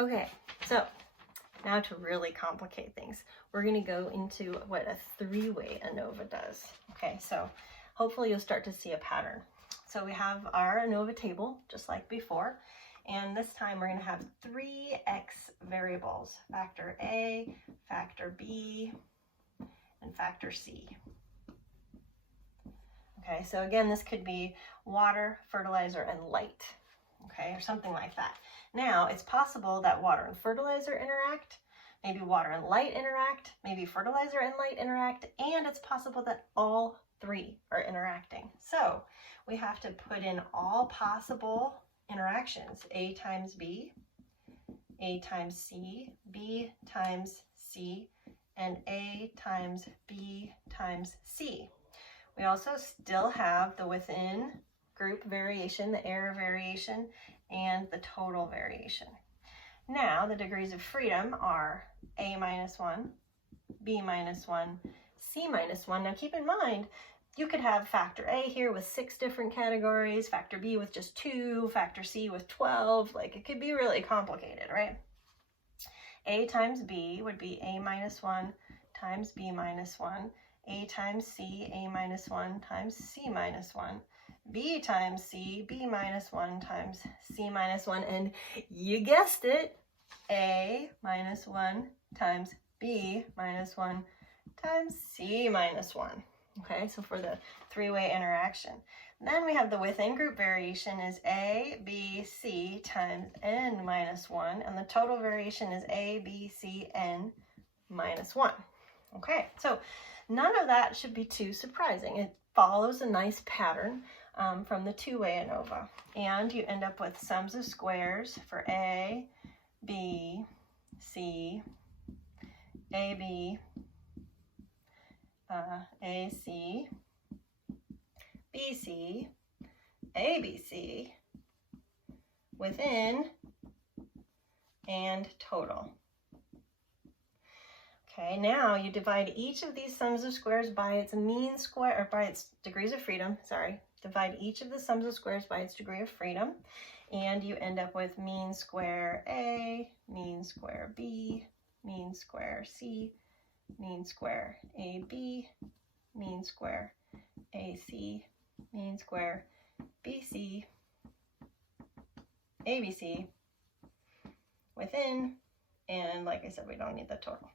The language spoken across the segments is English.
Okay, so now to really complicate things, we're going to go into what a three-way ANOVA does. Okay, so hopefully you'll start to see a pattern. So we have our ANOVA table, just like before, and this time we're going to have 3 x variables, factor A, factor B, and factor C. Okay, so again, this could be water, fertilizer, and light, okay, or something like that. Now, it's possible that water and fertilizer interact, maybe water and light interact, maybe fertilizer and light interact, and it's possible that all 3 are interacting. So we have to put in all possible interactions, A times B, A times C, B times C, and A times B times C. We also still have the within group variation, the error variation, and the total variation. Now, the degrees of freedom are A minus 1, B minus 1, C minus 1. Now keep in mind, you could have factor A here with 6 different categories, factor B with just 2, factor C with 12, like it could be really complicated, right? A times B would be A minus 1 times B minus 1, A times C, A minus 1 times C minus 1, B times C, B minus 1 times C minus 1, and you guessed it, A minus 1 times B minus 1 times C minus 1. Okay, so for the three-way interaction. Then we have the within group variation is A, B, C times N minus 1, and the total variation is A, B, C, N minus 1. Okay, so none of that should be too surprising. It follows a nice pattern from the two-way ANOVA, and you end up with sums of squares for A, B, C, AB, AC, BC, ABC, within, and total. Okay, now you divide each of these sums of squares by its mean square, or by its degrees of freedom, sorry. Divide each of the sums of squares by its degree of freedom, and you end up with mean square A, mean square B, mean square C, mean square AB, mean square AC, mean square BC, ABC, within, and like I said, we don't need the total.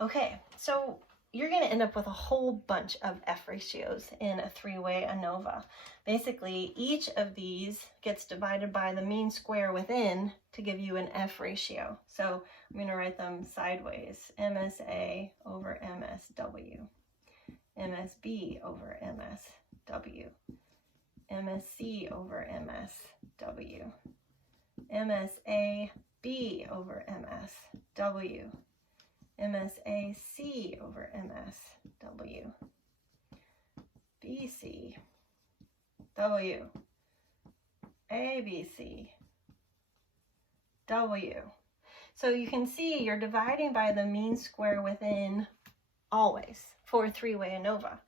Okay, so you're going to end up with a whole bunch of F ratios in a three-way ANOVA. Basically, each of these gets divided by the mean square within to give you an F ratio. So I'm going to write them sideways. MSA over MSW, MSB over MSW, MSC over MSW, MSAB over MSW, MSAC over MSW, BC, W, ABC, W. So you can see you're dividing by the mean square within always for a three-way ANOVA.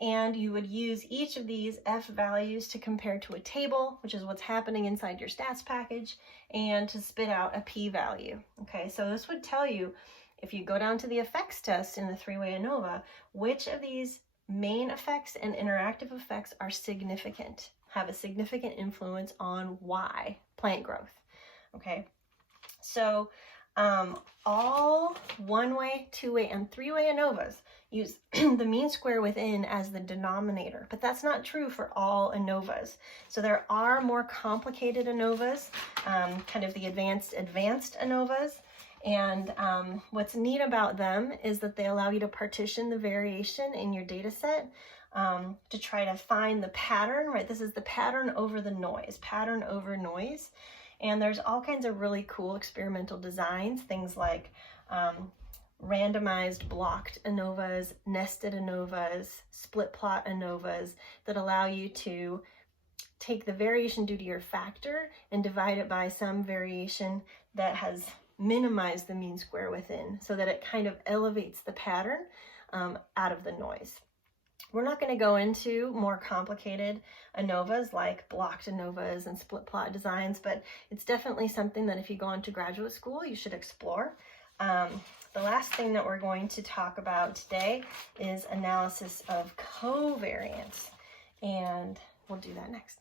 And you would use each of these F values to compare to a table, which is what's happening inside your stats package, and to spit out a p-value. Okay, so this would tell you, if you go down to the effects test in the three-way ANOVA, which of these main effects and interactive effects are significant, have a significant influence on Y, plant growth. Okay, so all one-way, two-way, and three-way ANOVAs use the mean square within as the denominator, but that's not true for all ANOVAs. So there are more complicated ANOVAs, kind of the advanced ANOVAs, and what's neat about them is that they allow you to partition the variation in your data set to try to find the pattern, right? This is the pattern over the noise, pattern over noise. And there's all kinds of really cool experimental designs, things like randomized blocked ANOVAs, nested ANOVAs, split plot ANOVAs that allow you to take the variation due to your factor and divide it by some variation that has minimized the mean square within, so that it kind of elevates the pattern out of the noise. We're not going to go into more complicated ANOVAs like blocked ANOVAs and split plot designs, but it's definitely something that if you go into graduate school, you should explore. The last thing that we're going to talk about today is analysis of covariance, and we'll do that next.